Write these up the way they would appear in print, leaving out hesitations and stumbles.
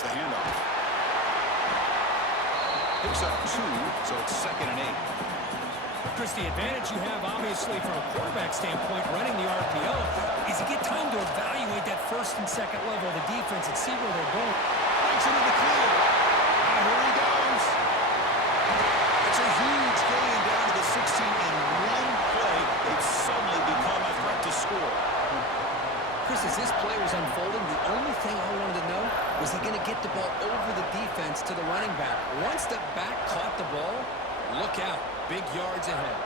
has the handoff. Picks up 2, so it's 2nd and 8. Chris, the advantage you have, obviously, from a quarterback standpoint, running the RPO, is you get time to evaluate that first and second level of the defense and see where they're going. Breaks into the clear. And here he goes. It's a huge gain down to the 16 in one play. They've suddenly become a threat to score. Chris, as this play was unfolding, the only thing I wanted to know was he going to get the ball over the defense to the running back. Once the back caught the ball, look out. Big yards ahead.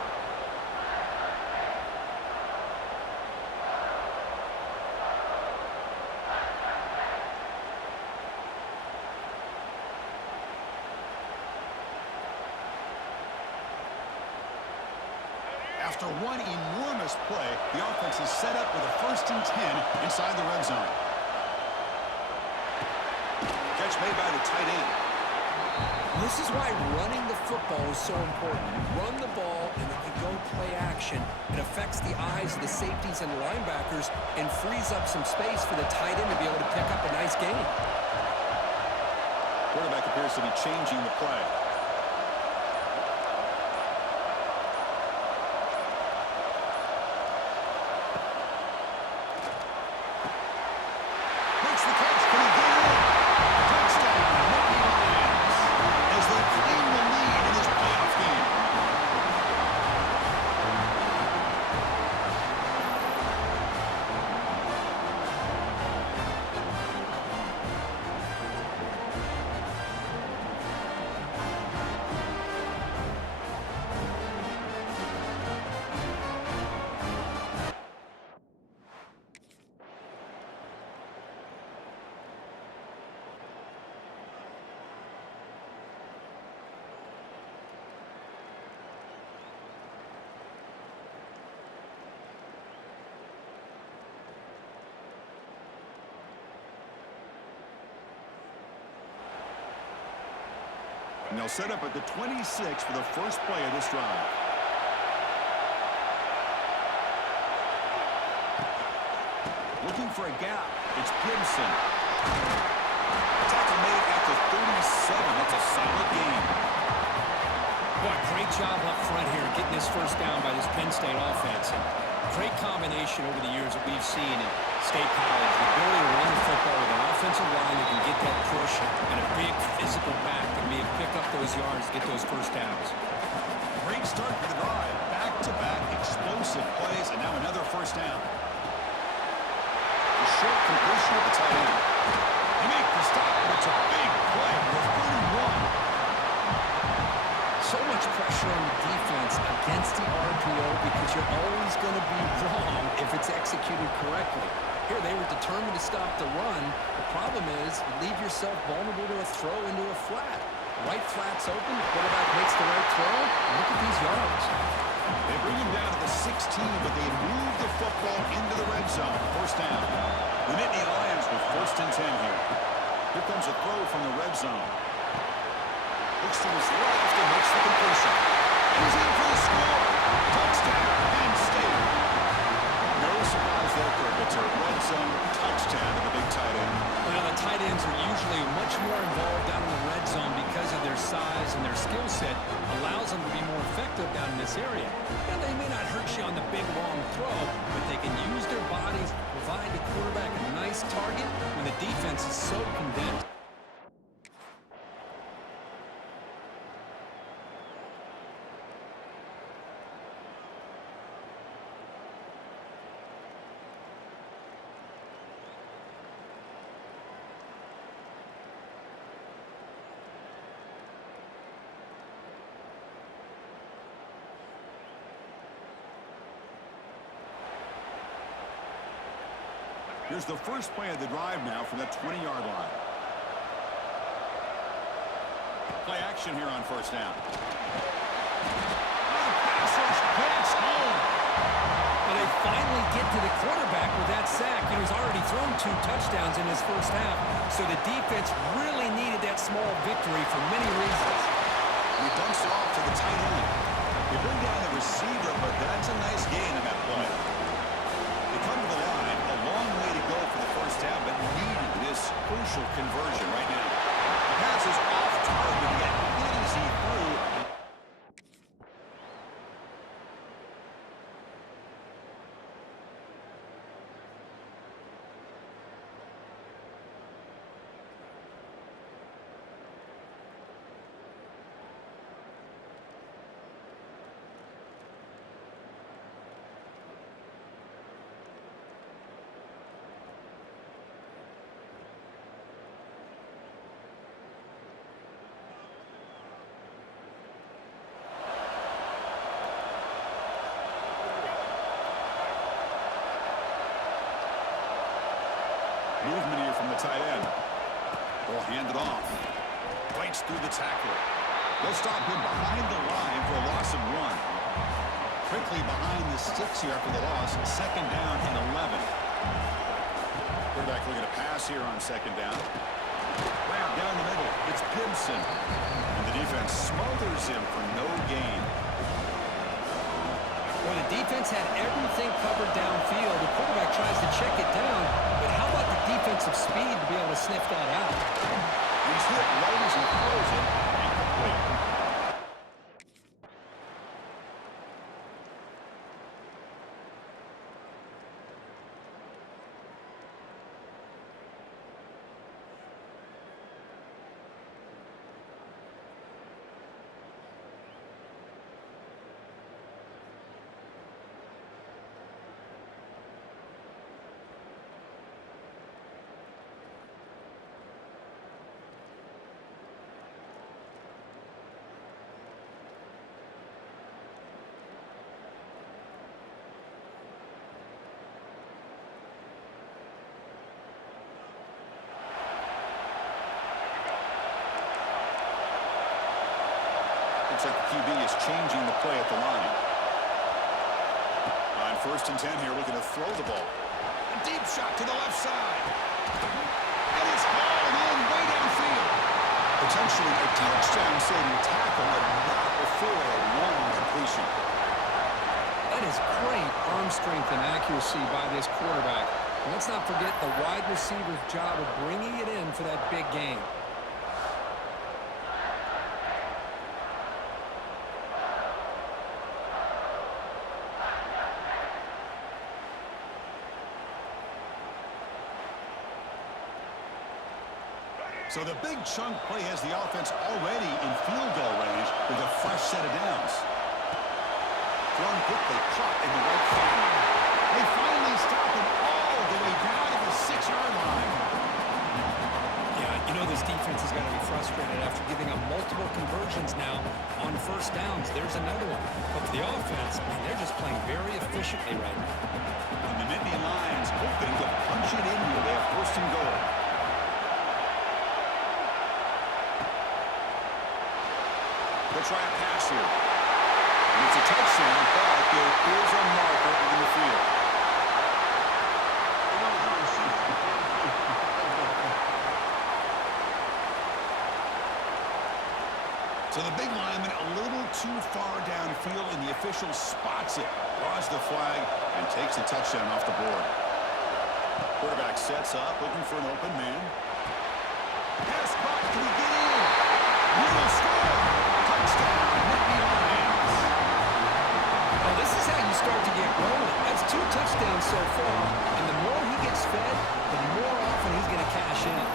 After one enormous play, the offense is set up with a 1st and 10 inside the red zone. Catch made by the tight end. This is why running the football is so important. You run the ball, and if you go play action, it affects the eyes of the safeties and linebackers and frees up some space for the tight end to be able to pick up a nice gain. Quarterback appears to be changing the play. And they'll set up at the 26 for the first play of this drive. Looking for a gap. It's Gibson. Tackle made at the 37. That's a solid gain. Boy, great job up front here getting this first down by this Penn State offense. And great combination over the years that we've seen in State College. The ability to run the football with an offensive line that can get that push and a big physical back that may pick up those yards, get those first downs. Great start for the drive. Back-to-back explosive plays, and now another first down. The short completion of the tight end. They make the stop, but it's a big play with 31. So much pressure on the defense against the RPO because you're always going to be wrong if it's executed correctly. Here, they were determined to stop the run. The problem is you leave yourself vulnerable to a throw into a flat. Right flat's open, the quarterback makes the right throw. Look at these yards. They bring him down to the 16, but they move the football into the red zone. First down. The Nittany Lions with 1st and 10 here. Here comes a throw from the red zone. Looks to his left and makes the completion. He's in for the score. Touchdown, Penn State. No surprise there, Kirk. It's a red zone touchdown to the big tight end. Well, the tight ends are usually much more involved down in the red zone because of their size and their skill set allows them to be more effective down in this area. And they may not hurt you on the big, long throw, but they can use their bodies to provide the quarterback a nice target when the defense is so condensed. Here's the first play of the drive now from the 20-yard line. Play action here on first down. Passage gets home. Well, they finally get to the quarterback with that sack. He's already thrown 2 touchdowns in his first half, so the defense really needed that small victory for many reasons. He dumps it off to the tight end. They bring down the receiver, but that's a nice gain in that play. They come to the line, a long way to go for the first down, but needed this crucial conversion right now. This is off target. Yet hit as he threw. Movement here from the tight end. Ball handed off. Breaks through the tackler. They'll stop him behind the line for a loss of 1. Quickly behind the sticks here after the loss. Second down and 11. Quarterback looking to pass here on second down. Grab down the middle. It's Gibson. And the defense smothers him for no gain. Well, the defense had everything covered downfield. The quarterback tries to check it down, but how about the defensive speed to be able to sniff that out? He's hit right as he throws it, and complete. Looks like the QB is changing the play at the line. On 1st and 10 here, looking to throw the ball. A deep shot to the left side. And it's hauled in way downfield. Potentially a touchdown-saving tackle, but not before a long completion. That is great arm strength and accuracy by this quarterback. And let's not forget the wide receiver's job of bringing it in for that big game. So the big chunk play has the offense already in field goal range with a fresh set of downs. Thrown quickly, caught in the right corner. They finally stop him all the way down to the 6-yard line. Yeah, you know this defense has got to be frustrated after giving up multiple conversions now on 1st downs. There's another one. But for the offense, man, they're just playing very efficiently right now. And the Nittany Lions hoping to punch it in here. They have 1st and goal. They'll try a pass here. And it's a touchdown, but there is a marker on the field. So the big lineman a little too far downfield, and the official spots it, draws the flag, and takes the touchdown off the board. Quarterback sets up, looking for an open man. Pass caught, can he get in? He'll score! Touchdown, Nittany Lions. Well, this is how you start to get rolling. That's 2 touchdowns so far, and the more he gets fed, the more often he's going to cash in.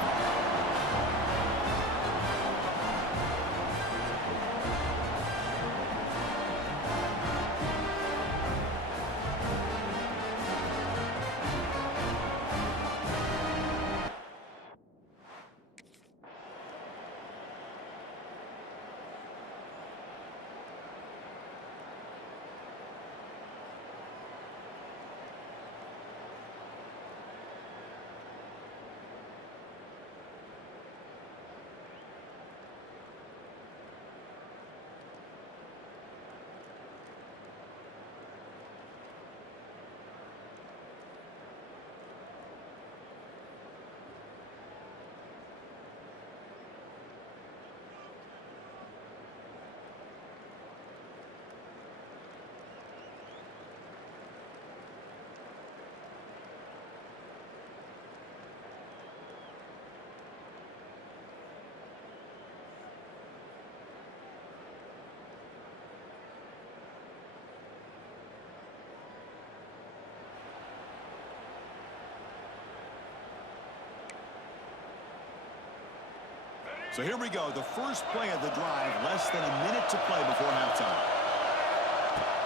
So here we go, the first play of the drive, less than a minute to play before halftime.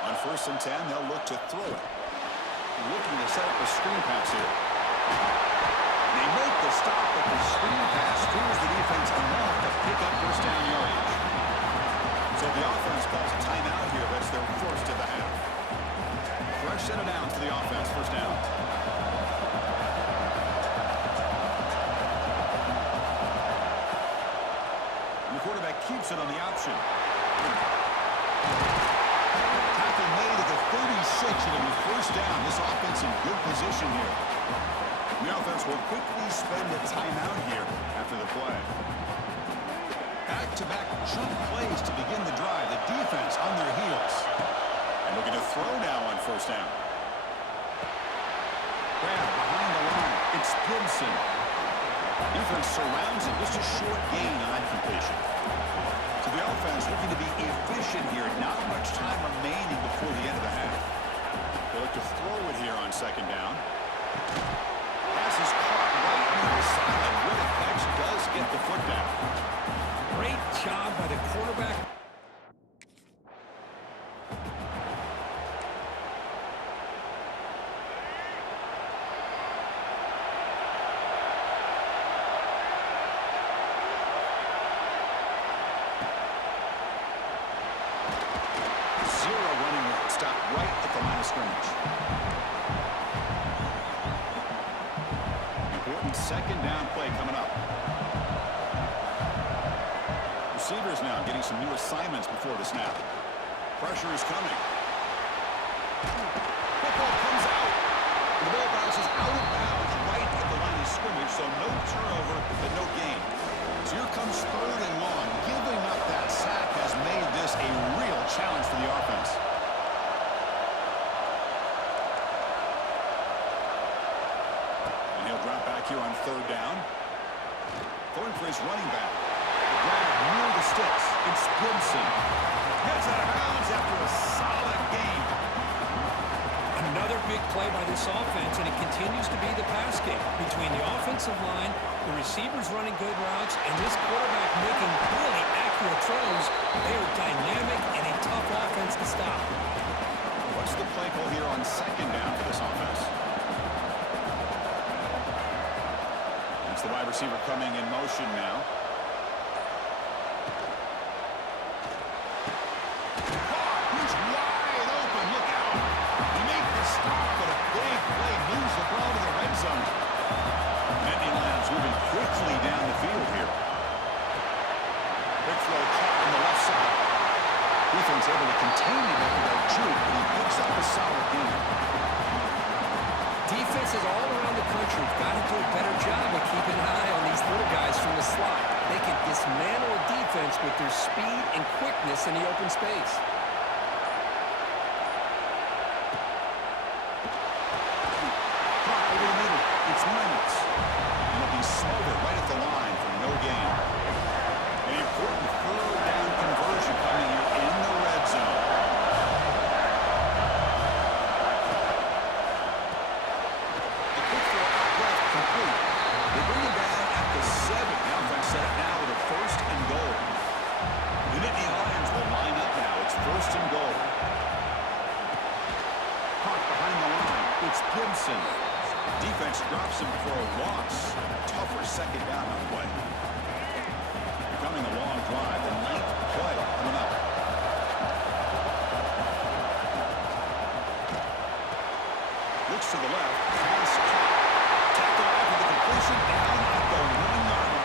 On 1st and 10, they'll look to throw it. Looking to set up a screen pass here. They make the stop, but the screen pass fools the defense enough to pick up first down yardage. So the offense calls a timeout here. That's their first of the half. Fresh set of downs for the offense, first down. And the quarterback keeps it on the option. Tackle made at the 36, and it'll be first down. This offense in good position here. The offense will quickly spend a timeout here after the play. Back-to-back chunk plays to begin the drive. The defense on their heels. And looking to throw now on first down. Grab behind the line. It's Gibson. Defense surrounds him. Just a short gain on that completion. So the offense looking to be efficient here. Not much time remaining before the end of the half. They look to throw it here on second down. Pass is caught right near the sideline. Where the catch does get the foot down. Great job by the quarterback. Zero running room. Stop right at the line of scrimmage. Important second down play coming up. Receivers now getting some new assignments before the snap. Pressure is coming. Football comes out. The ball bounces out of bounds right at the line of scrimmage, so no turnover, but no gain. So here comes 3rd and long. Giving up that sack has made this a real challenge for the offense. And he'll drop back here on 3rd down. Going for his running back. Grab near the sticks. It's Gibson. Heads out of bounds after a solid game. Another big play by this offense, and it continues to be the pass game between the offensive line, the receivers running good routes, and this quarterback making really accurate throws. They are dynamic and a tough offense to stop. What's the play call here on second down for this offense? It's the wide receiver coming in motion now. He's wide open. Look out. They make the stop, but a big play moves the ball to the red zone. Many Lambs moving quickly down the field here. Big throw caught on the left side. Defense able to contain him after that juke, and he picks up a solid gain. Defenses all around the country have got to do a better job of keeping an eye on these little guys from the slot. They can dismantle a defense with their speed and quickness in the open space. Caught over the middle. It's Reynolds. And it'll be smothered right at the line for no gain. An important 3rd down conversion coming here in the red zone. The quick throw out left complete. They bring him down at the 7. Now they'll set it now with a 1st and goal. The Nittany Lions will line up now. It's 1st and goal. Caught behind the line. It's Gibson. Defense drops him for a loss. Tougher second down on the play. Becoming a long drive. The 9th play coming up. Looks to the left. Pass caught. Tackle after the completion. Down at the 1-yard line.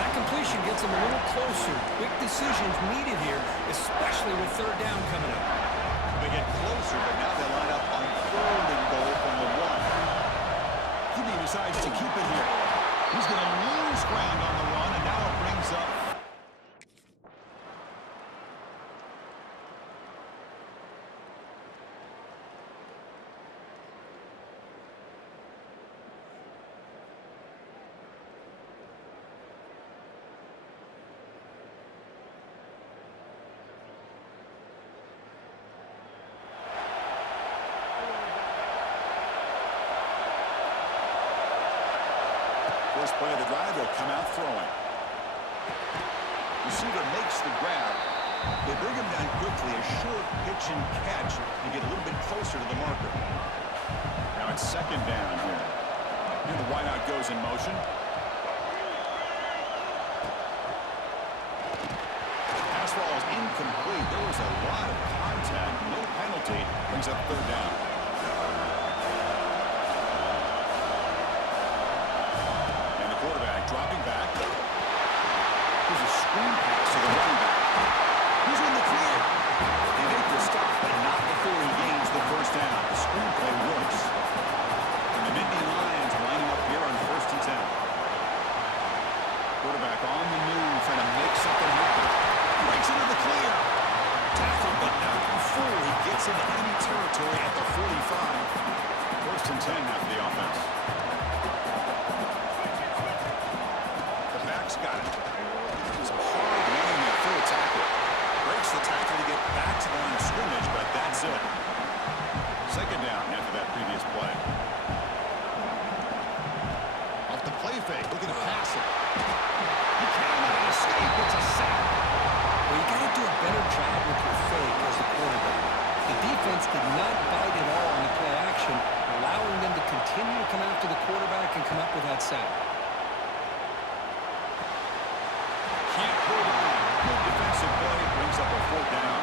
That completion gets them a little closer. Quick decisions needed here, especially with 3rd down coming up. They get closer, but now they line up on 3rd and goal from the 1. He decides to keep it here. He's going to lose ground on the run, and now it brings up. First play of the drive, they'll come out throwing. Receiver makes the grab. They bring him down quickly, a short pitch and catch to get a little bit closer to the marker. Now it's second down here. Here the wideout goes in motion. Pass ball is incomplete. There was a lot of contact. No penalty. Brings up third down. And the quarterback dropping back. Here's a screen pass to the running back. He's in the clear. They make the stop, but not before he gains the first down. The screenplay works. And the Nittany Lions lining up here on 1st and 10. Quarterback on the move, trying to make something happen. Breaks into the clear. Tackle, but not before he gets into enemy territory at the 45. 1st and 10 now for the offense. The back's got it. It's a hard running and full tackle. Breaks the tackle to get back to the line of scrimmage, but that's it. Second down after that previous play. Off the play fake, looking to pass it. He cannot escape. It's a sack. Well, you got to do a better job with your fake as the quarterback. The defense did not bite at all on the play action, allowing them to continue to come after the quarterback and come up with that sack. Can't hold on. Good defensive play brings up a fourth down.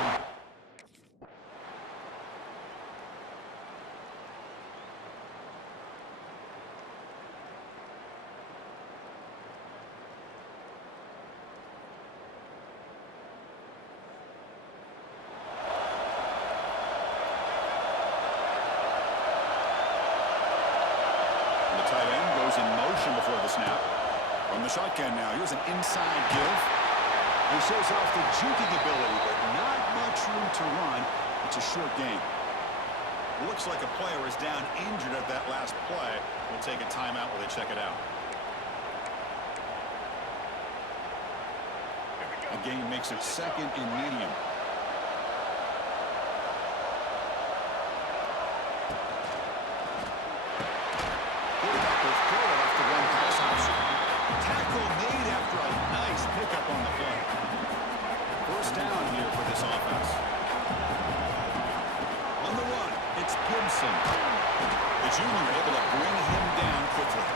The tight end goes in motion before the snap. From the shotgun now, here's an inside give. He shows off the juking ability, but not much room to run. It's a short game. Looks like a player is down injured at that last play. We'll take a timeout while they check it out. A game makes it second and medium. Quarterback will throw it off the one pass option. Tackle made after a nice pickup on the play. First down here for this offense. On the run, it's Gibson. The junior able to bring him down quickly.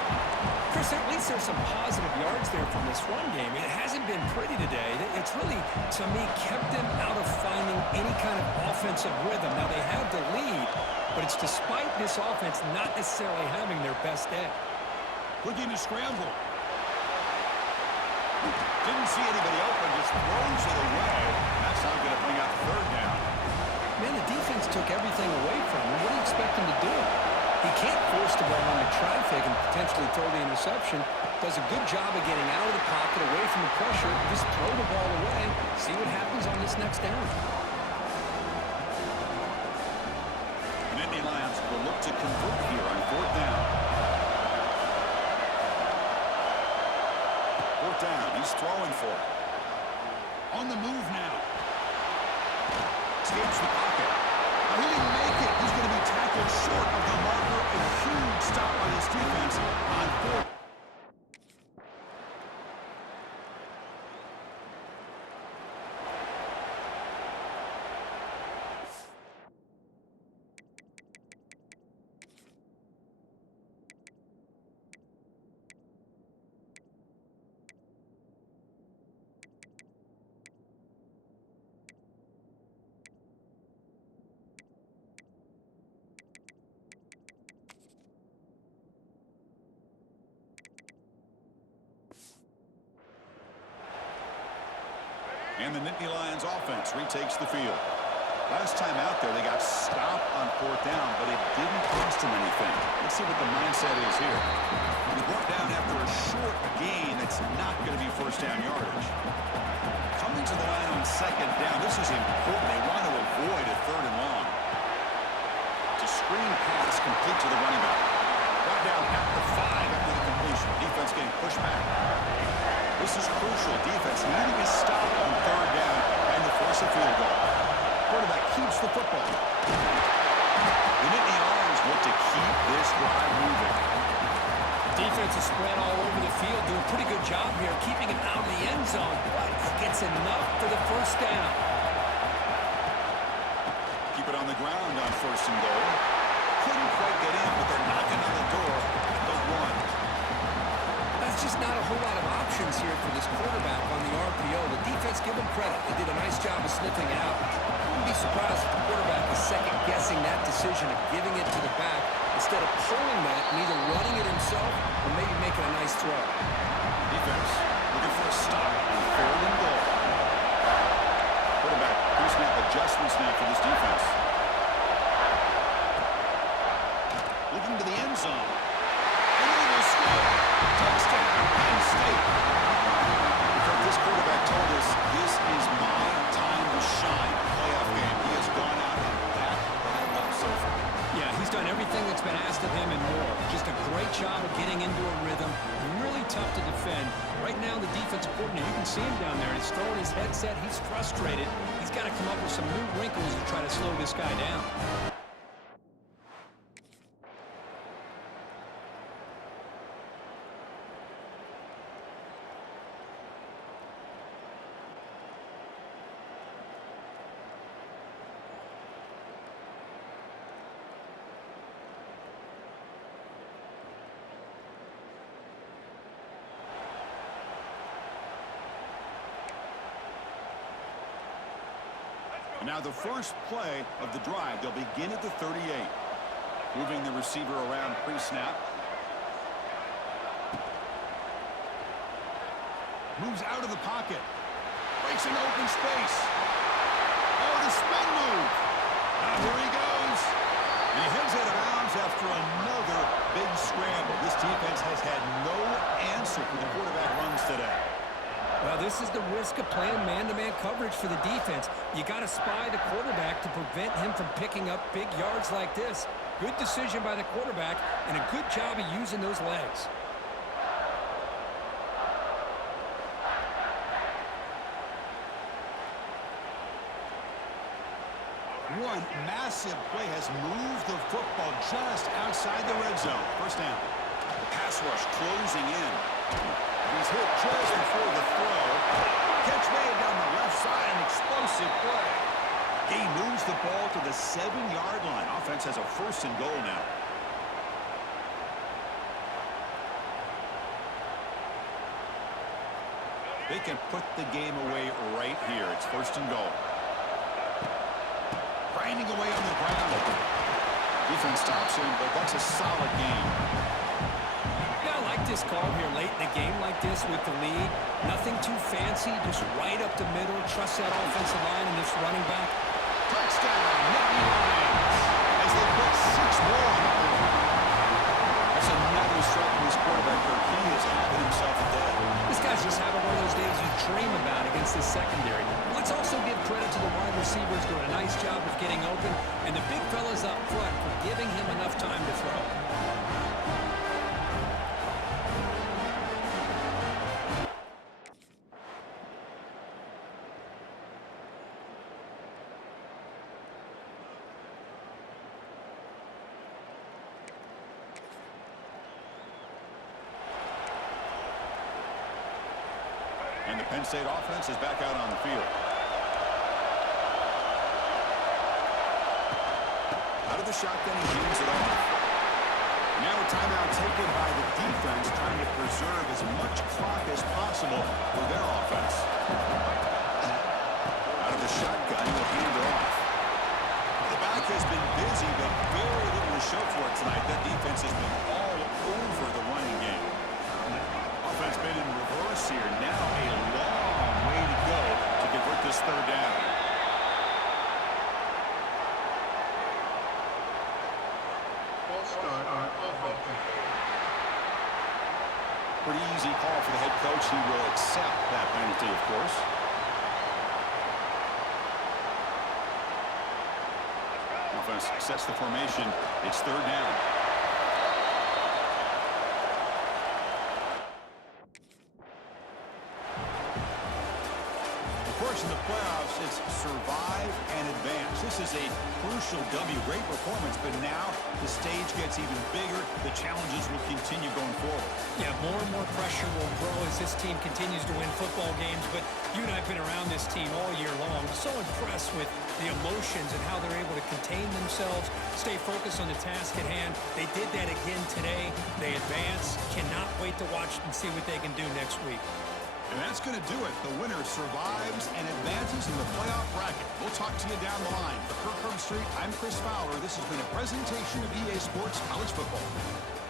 Chris, at least there's some positive yards there from this run game. It hasn't been pretty today. It's really, to me, kept them out of finding any kind of offensive rhythm. Now, they had the lead, but it's despite this offense not necessarily having their best day. Looking to scramble. Didn't see anybody open, just throws it away. That's not going to bring out third down. Man, the defense took everything away from him. What do you expect him to do? He can't force the ball into traffic and potentially throw the interception. Does a good job of getting out of the pocket, away from the pressure. Just throw the ball away. See what happens on this next down. The Nittany Lions will look to convert here on fourth down. Fourth down, he's throwing for it. On the move now. Escapes the pocket. Now he didn't make it. He's going to be tackled short of the marker. A huge stop by this defense on fourth. And the Nittany Lions offense retakes the field. Last time out there, they got stopped on fourth down, but it didn't cost them anything. Let's see what the mindset is here. He's brought down after a short gain that's not going to be first down yardage. Coming to the line on second down, this is important. They want to avoid a third and long. It's a screen pass complete to the running back. Brought down at the 5 after the completion. Defense getting pushed back. This is crucial. Defense needing a stop on third down and to force a field goal. Quarterback keeps the football. The Nittany Lions want to keep this drive moving. Defense defense is spread all over the field, doing a pretty good job here, keeping him out of the end zone, but he gets enough for the first down. Keep it on the ground on 1st and goal. Couldn't quite get in, but they're knocking on the door at the 1. That's just not a whole lot of options here for this quarterback on the RPO. The defense, give them credit. They did a nice job of sniffing it out. Wouldn't be surprised if the quarterback is second-guessing that decision of giving it to the back instead of pulling that and either running it himself or maybe making a nice throw. Defense looking for a stop on 3rd and goal. Quarterback, pre-snap adjustments now for this defense. Looking to the end zone. And they will score. Touchdown, Penn State. This quarterback told us this is my time to shine. Playoff game. He has gone out and backed that up so far. Yeah, he's done everything that's been asked of him and more. Just a great job of getting into a rhythm. Really tough to defend. Right now, the defensive coordinator, you can see him down there. He's throwing his headset. He's frustrated. He's got to come up with some new wrinkles to try to slow this guy down. And now the first play of the drive. They'll begin at the 38. Moving the receiver around pre-snap. Moves out of the pocket. Breaks an open space. Oh, the spin move. Now here he goes. And he heads out of bounds after another big scramble. This defense has had no answer for the quarterback runs today. Well, this is the risk of playing man-to-man coverage for the defense. You got to spy the quarterback to prevent him from picking up big yards like this. Good decision by the quarterback and a good job of using those legs. One massive play has moved the football just outside the red zone. First down. The pass rush closing in. He's hit just before the throw. Catch made down the left side, an explosive play. He moves the ball to the 7-yard line. Offense has a 1st and goal now. They can put the game away right here. It's 1st and goal. Grinding away on the ground. Defense stops him, but that's a solid game. This call here late in a game like this with the lead. Nothing too fancy, just right up the middle. Trust that offensive line and this running back. Touchdown, Nittany Lions, as they put 6 more on the board. That's another strike from this quarterback where he is having himself a day. This guy's just having one of those days you dream about against this secondary. Let's also give credit to the wide receivers doing a nice job of getting open, and the big fellas up front for giving him enough time to throw. And the Penn State offense is back out on the field. Out of the shotgun, he hands it off. Now a timeout taken by the defense, trying to preserve as much clock as possible for their offense. Out of the shotgun, he'll hand it off. The back has been busy, but very little to show for it tonight. That defense has been all over the running game. Offense been in reverse here. Now a long way to go to convert this 3rd down. Pretty easy call for the head coach. He will accept that penalty, of course. Offense sets the formation. It's 3rd down. Of course, in the playoffs, it's survive and advance. this is a crucial W. Great performance, but now the stage gets even bigger. The challenges will continue going forward. Yeah, more and more pressure will grow as this team continues to win football games. But you and I have been around this team all year long. So impressed with the emotions and how they're able to contain themselves, stay focused on the task at hand. They did that again today. They advance. Cannot wait to watch and see what they can do next week. And that's going to do it. The winner survives and advances in the playoff bracket. We'll talk to you down the line. For Kirk Street, I'm Chris Fowler. This has been a presentation of EA Sports College Football.